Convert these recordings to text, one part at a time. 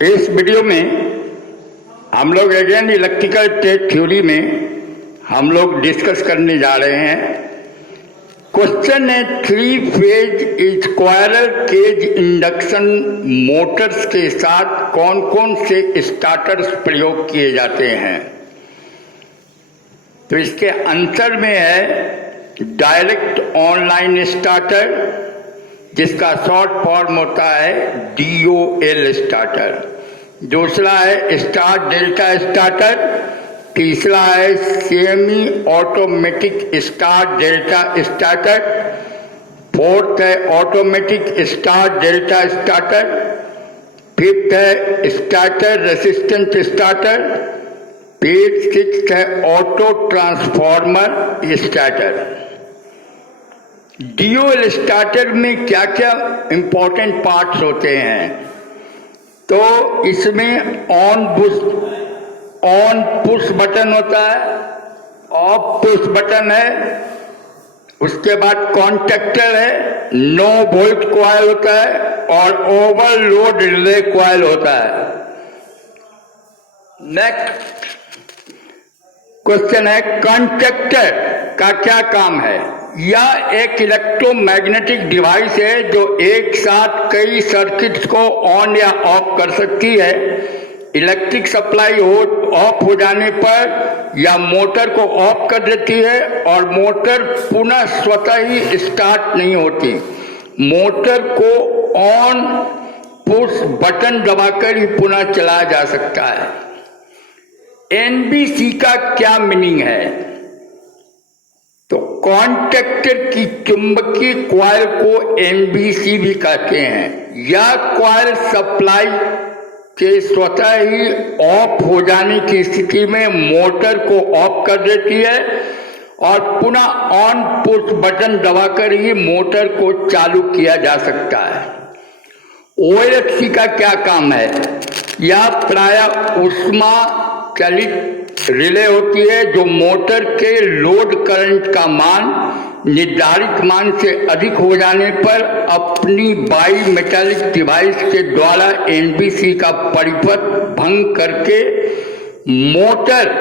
इस वीडियो में हम लोग अगेन इलेक्ट्रिकल टेक थ्योरी में हम लोग डिस्कस करने जा रहे हैं। क्वेश्चन है 3 phase squirrel cage induction motors के साथ कौन कौन से स्टार्टर्स प्रयोग किए जाते हैं। तो इसके आंसर में है डायरेक्ट ऑनलाइन स्टार्टर, जिसका शॉर्ट फॉर्म होता है DOL स्टार्टर। दूसरा है स्टार डेल्टा स्टार्टर। तीसरा है semi automatic star delta starter. Fourth है automatic star delta starter. Fifth है स्टार्टर रेसिस्टेंट स्टार्टर। फिर सिक्स्थ है auto transformer starter. DOL starter में क्या क्या इंपॉर्टेंट पार्ट्स होते हैं, तो इसमें ऑन पुश बटन होता है, ऑफ पुश बटन है, उसके बाद कॉन्टैक्टर है, नो वोल्ट कॉइल होता है और ओवरलोड रिले कॉइल होता है। नेक्स्ट क्वेश्चन है कॉन्टैक्टर का क्या काम है। यह एक इलेक्ट्रोमैग्नेटिक डिवाइस है जो एक साथ कई सर्किट्स को ऑन या ऑफ कर सकती है। इलेक्ट्रिक सप्लाई ऑफ हो जाने पर या मोटर को ऑफ कर देती है और मोटर पुनः स्वतः ही स्टार्ट नहीं होती। मोटर को ऑन पुश बटन दबाकर ही पुनः चलाया जा सकता है। NBC का क्या मीनिंग है, तो कॉन्टैक्टर की चुंबकीय कॉइल को NBC भी कहते हैं। यह कॉइल सप्लाई के स्वतः ही ऑफ हो जाने की स्थिति में मोटर को ऑफ कर देती है और पुनः ऑन पुश बटन दबाकर ही मोटर को चालू किया जा सकता है। OFC का क्या काम है, यह प्रायः ऊष्मा चलित रिले होती है जो मोटर के लोड करंट का मान निर्धारित मान से अधिक हो जाने पर अपनी बाई मेटालिक डिवाइस के द्वारा NBC का परिपथ भंग करके मोटर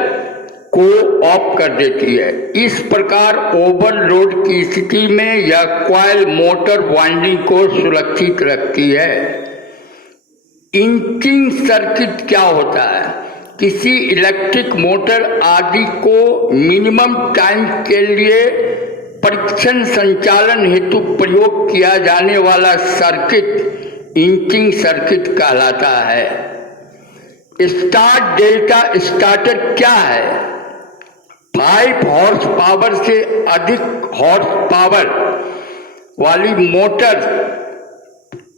को ऑफ कर देती है। इस प्रकार ओवरलोड की स्थिति में यह कॉइल मोटर वाइंडिंग को सुरक्षित रखती है। इंचिंग सर्किट क्या होता है, किसी इलेक्ट्रिक मोटर आदि को मिनिमम टाइम के लिए परीक्षण संचालन हेतु प्रयोग किया जाने वाला सर्किट इंचिंग सर्किट कहलाता है। स्टार डेल्टा स्टार्टर क्या है, 5 हॉर्स पावर से अधिक हॉर्स पावर वाली मोटर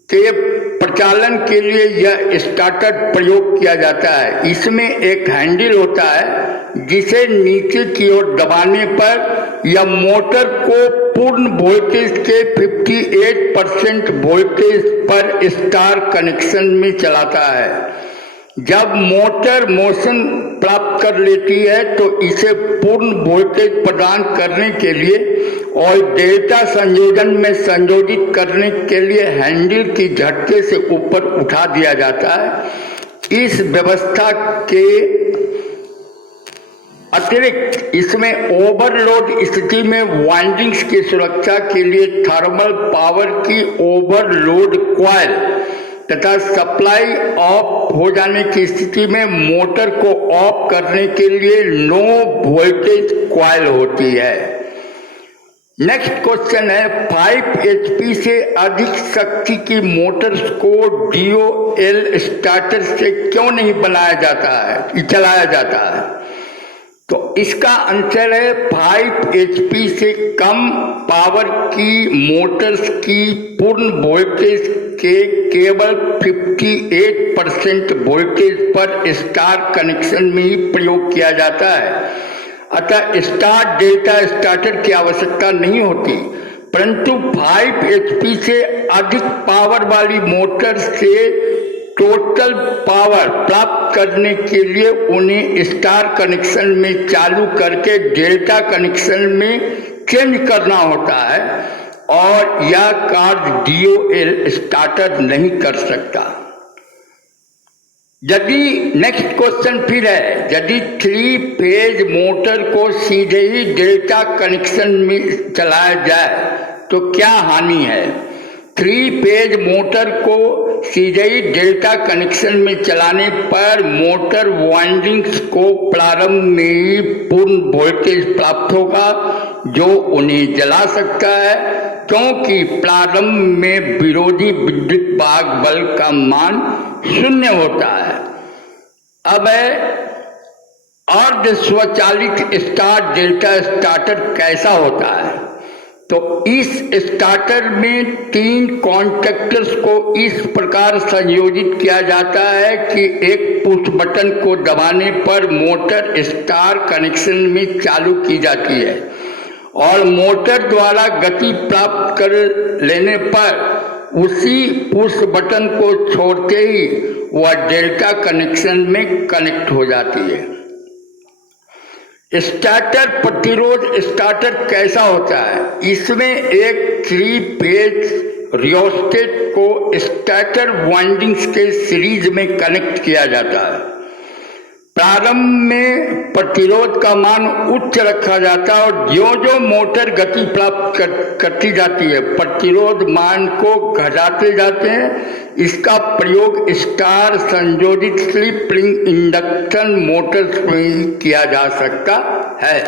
के प्रचालन के लिए यह स्टार्टर प्रयोग किया जाता है। इसमें एक हैंडल होता है जिसे नीचे की ओर दबाने पर यह मोटर को पूर्ण वोल्टेज के 58% वोल्टेज पर स्टार कनेक्शन में चलाता है। जब मोटर मोशन प्राप्त कर लेती है तो इसे पूर्ण वोल्टेज प्रदान करने के लिए और डेल्टा संयोजन में संयोजित करने के लिए हैंडल की झटके से ऊपर उठा दिया जाता है। इस व्यवस्था के अतिरिक्त इसमें ओवरलोड स्थिति में वाइंडिंग्स की सुरक्षा के लिए थर्मल पावर की ओवरलोड कॉइल तथा सप्लाई ऑफ हो जाने की स्थिति में मोटर को ऑफ करने के लिए नो वोल्टेज कॉइल होती है। नेक्स्ट क्वेश्चन है 5 HP से अधिक शक्ति की मोटर्स को DOL स्टार्टर से क्यों नहीं बनाया जाता है, चलाया जाता है। तो इसका आंसर है 5 HP से कम पावर की मोटर्स की पूर्ण वोल्टेज के केवल 58% वोल्टेज पर स्टार कनेक्शन में ही प्रयोग किया जाता है। अतः स्टार डेल्टा स्टार्टर की आवश्यकता नहीं होती, परंतु 5 HP से अधिक पावर वाली मोटर से टोटल पावर प्राप्त करने के लिए उन्हें स्टार कनेक्शन में चालू करके डेल्टा कनेक्शन में चेंज करना होता है और यह कार्य DOL स्टार्टर नहीं कर सकता। यदि नेक्स्ट क्वेश्चन फिर है, यदि 3 फेज मोटर को सीधे ही डेल्टा कनेक्शन में चलाया जाए तो क्या हानि है? 3 फेज मोटर को सीधे ही डेल्टा कनेक्शन में चलाने पर मोटर वाइंडिंग्स को प्रारंभ में ही पूर्ण वोल्टेज प्राप्त होगा जो उन्हें जला सकता है, क्योंकि प्रारंभ में विरोधी विद्युत वाहक बल का मान 0 होता है। अब है अर्ध स्वचालित स्टार डेल्टा स्टार्टर कैसा होता है? तो इस स्टार्टर में 3 कॉन्टैक्टर्स को इस प्रकार संयोजित किया जाता है कि एक पुश बटन को दबाने पर मोटर स्टार कनेक्शन में चालू की जाती है और मोटर द्वारा गति प्राप्त कर लेने पर उसी पुश बटन को छोड़ते ही वह डेल्टा कनेक्शन में कनेक्ट हो जाती है। स्टार्टर प्रतिरोध स्टार्टर कैसा होता है? इसमें एक 3 फेज रियोस्टेट को स्टार्टर वाइंडिंग्स के सीरीज में कनेक्ट किया जाता है। प्रारंभ में प्रतिरोध का मान उच्च रखा जाता है और जो मोटर गति प्राप्त करती जाती है प्रतिरोध मान को घटाते जाते हैं। इसका प्रयोग स्टार संयोजित स्लिप रिंग इंडक्शन मोटर्स में किया जा सकता है।